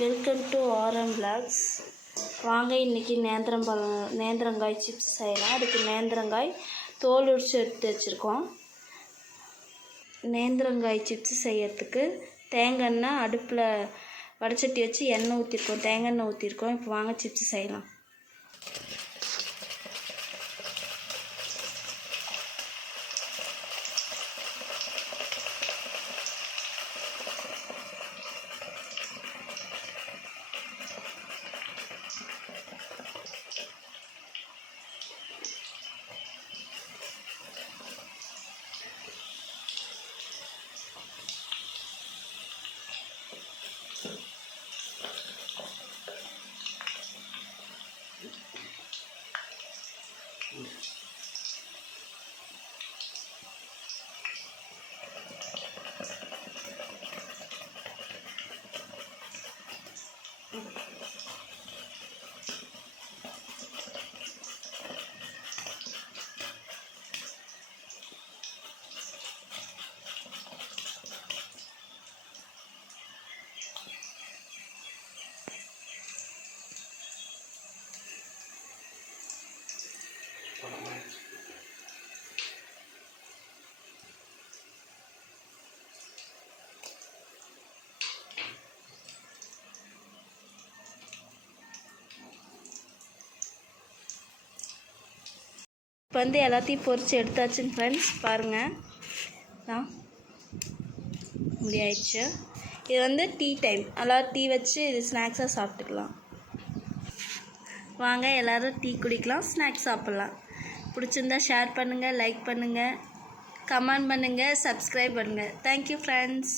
Welcome to RM vlogs. வாங்க இன்றைக்கி நேந்திரங்காய் chips செய்யலாம். அதுக்கு நேந்திரங்காய் தோல் உரித்து எடுத்து வச்சுருக்கோம். நேந்திரங்காய் சிப்ஸ் செய்யறதுக்கு தேங்காய் எண்ணெய் அடுப்பில் வடச்சட்டி வச்சு எண்ணெய் ஊற்றிருக்கோம், தேங்காய் எண்ணெய் ஊற்றிருக்கோம். இப்போ வாங்க சிப்ஸ் செய்யலாம். இப்போ எல்லாத்தையும் பொரித்து எடுத்தாச்சுன்னு ஃப்ரெண்ட்ஸ், பாருங்கள் இப்படி ஆயிடுச்சு. இது டீ டைம், எல்லோரும் டீ வச்சு இது ஸ்நாக்ஸாக சாப்பிட்டுக்கலாம். வாங்க எல்லோரும் டீ குடிக்கலாம், ஸ்நாக்ஸ் சாப்பிட்லாம். பிடிச்சிருந்தா ஷேர் பண்ணுங்கள், லைக் பண்ணுங்கள், கமெண்ட் பண்ணுங்கள், சப்ஸ்கிரைப் பண்ணுங்கள். Thank you friends.